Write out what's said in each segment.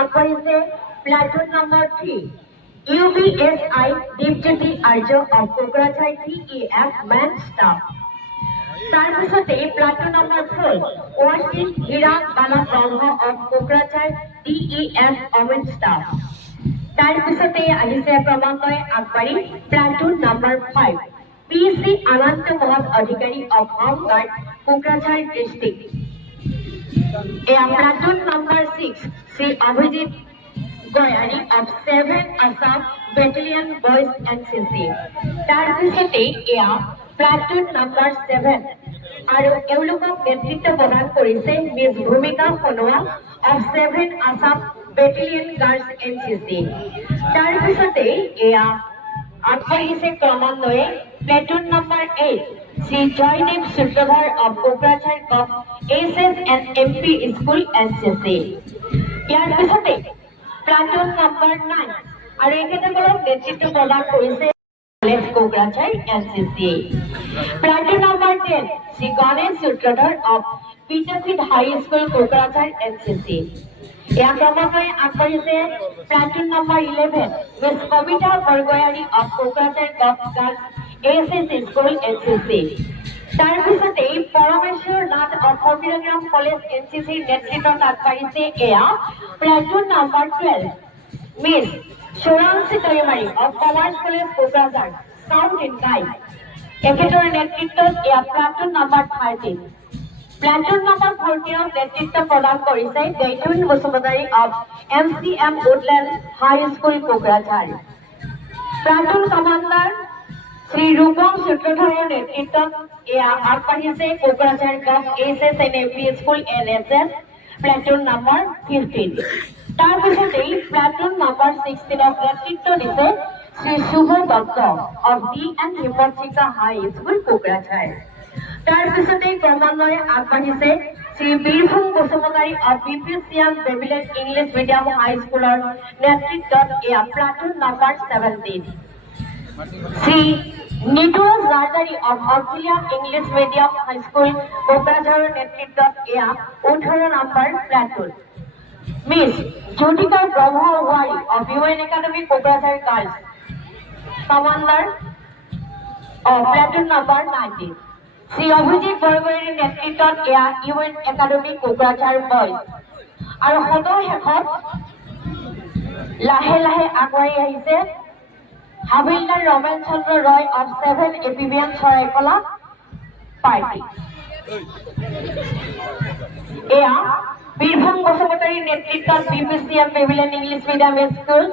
আগবাঢ়িছে platoon number 3 UBSI Deepjyoti Arya of Kokrajhar TEF Man Staff। তাৰপিছতে platoon number 4 Wasit Hirang Bala Brahma of Kokrajhar TEF Women Staff। তাৰপিছতে আহিছে ক্ৰমান্বয়ে আগবাঢ়ি platoon number 5 PC Anant Mohad Adhikari of Home Guard Kokrajhar District। Platoon number 6 Sri Abhijit Goyani of 7 Assam Battalion Boys NCC। তাৰপিছতে platoon number 7 আৰু এওঁলোকক নেতৃত্ব প্ৰদান কৰিছে মিছ ভূমিকা Sonowal of 7 Assam Battalion Girls NCC। তাৰপিছতে আগবাঢ়িছে ক্ৰমান্বয়ে platoon number 8 Sri Joydeep Sutradhar of Kokrajhar SS and MP School NCC। ইয়াৰ পিছতে প্লাটুন নম্বৰ 9 আৰু এখেতসকলক নেতৃত্ব প্ৰদান কৰিছে college Kokrajhar NCC। Platoon number 10 Sri Ganesh Sutradhar of Peterfield High School Kokrajhar NCC। ইয়াৰ ক্ৰমান্বয়ে আগবাঢ়িছে platoon number 11 Miss Kavita Bargoyani of Kokrajhar Girls SS School NCC। তাৰপিছতে পৰমেশ্বৰ Nath অৰ্থবিজ্ঞান college NCC নেতৃত্বত আগবাঢ়িছে platoon number 12 Miss Sorangshi Taimari of Commerce College Kokrajhar Scout and Guide। এখেতৰ নেতৃত্বত platoon number 13 platoon number 14 নেতৃত্ব প্ৰদান কৰিছে Deitun Basumatary of MCM Woodland High School Kokrajhar। Platoon commander Sri Rupam Sutradharar নেতৃত্বত আগবাঢ়িছে Kokrajhar SS and MP School NSS platoon number 15। তাৰপিছতে platoon number 16 নেতৃত্ব দিছে Sri Shubha Dutta of D&M Himmatsika High School Kokrajhar। তাৰপিছতে ক্ৰমান্বয়ে আগবাঢ়িছে Sri Birbhum Bosumotari of BPCM Babylon English Medium High Schoolৰ নেতৃত্বত platoon number 17 Sri Niduraj Narjari of Auxilium English Medium High School Kokrajhar নেতৃত্বত 18 number platoon Miss Jyotika Brahma Wari of UN Academy Kokrajhar Girls Commander of Platoon number 19 Sri Abhijit Bargoyani নেতৃত্বত UN Academy Kokrajhar Boys। আৰু সদশেষত লাহে লাহে আগবাঢ়ি আহিছে হাবিলদাৰ Ramen Chandra Roy of 7 APBN Charaikola party. Birbhum Basumatary নেতৃত্বত BPCM Babylon English Medium School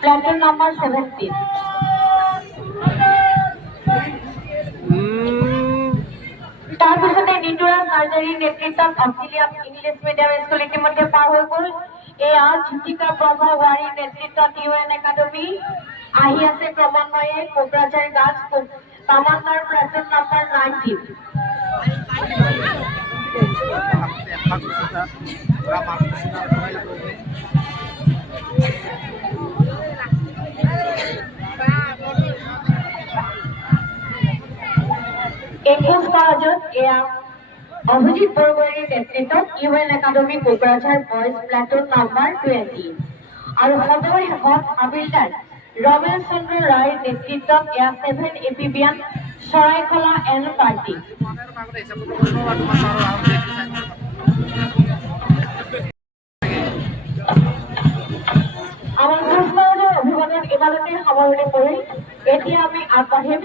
platoon number 17। তাৰপিছতে নিতুৰাজ নাৰ্জাৰীৰ নেতৃত্বত অক্সিলিয়াম ইংলিছ মিডিয়াম স্কুল ইতিমধ্যে পাৰ হৈ গ'ল। জ্যোতিকা ব্ৰহ্মা ৱাৰীৰ নেতৃত্বত UN একাডেমী আহি আছে ক্ৰমান্বয়ে Kokrajhar Girls commander platoon number 19। একুশ কলেজত অভিজিৎ বৰগোহাঞিৰ নেতৃত্বত UN Academy Kokrajhar Boys platoon number 20 আৰু সদশেষত হাবিলদাৰ ৰমেন চন্দ্ৰ ৰায়ৰ নেতৃত্বত 7 APBN চৰাইকলা এন পাৰ্টি। আমাৰ কুচকাৱাজৰ অভিবাদন ইমানতে সামৰণি পৰিল। এতিয়া আমি আগবাঢ়িম